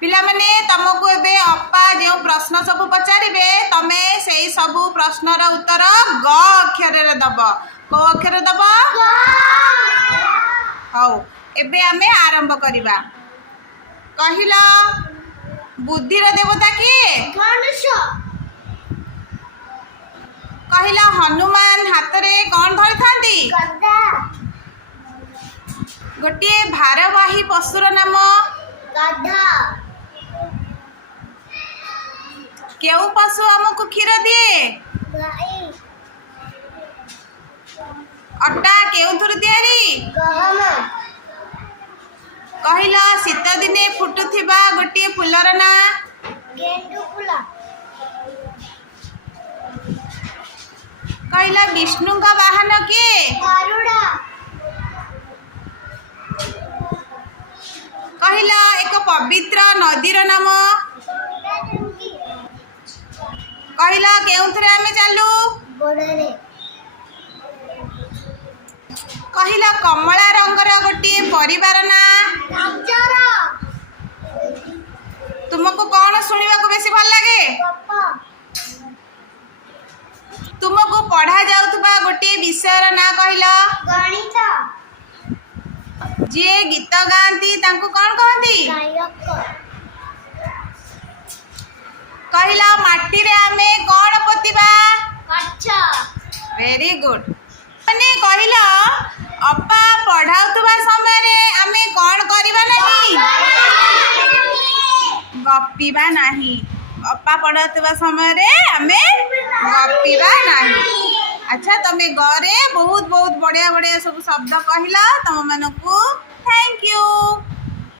पिला माने तुमको एबे अप्पा जो प्रश्न सब पचारे तमे से सब प्रश्नर उत्तर ग अक्षर रे दब को अक्षर दब हौ एबे आमे आरंभ करिबा कहिला बुद्धिर देवता किए गणेश कहिला हनुमान हाथ रे कौन धरि थांती गदा गोटे भारवाही पशुर नाम गधा केउ पशु हमको क्षीर दिए गाई अटा केउथुर तैयारी गहम कहिला शीत दिने फुटुथिबा गोटे फुलर ना गेंडू फुला कहिला विष्णु का वाहन किए गरुड़ा कहिला एक पवित्र नदीर नाम कहिला केउथरे आमे चालू गोड़े कहिला कमला रंगर गोटे परिवार ना गाजर तुमको कौन सुनिबा को बेसी भल लागे पप्पा तुमको पढ़ा जाउथबा गोटे विषयर ना कहिला गणित जे गीत गाती तांको कौन कहती गायक कहिला माटी रे आमे कौन पोतिबा अच्छा वेरी गुड माने कहिला अप्पा पढ़ाउथबा समय रे आमे कौन करिबा नहीं गप्पीबा नहीं अप्पा पढ़ाउथबा समय रे आमे गप्पीबा नहीं अच्छा तमे घरे बहुत बहुत बढ़िया बढ़िया सब शब्द कहिला तम मानकू थैंक यू।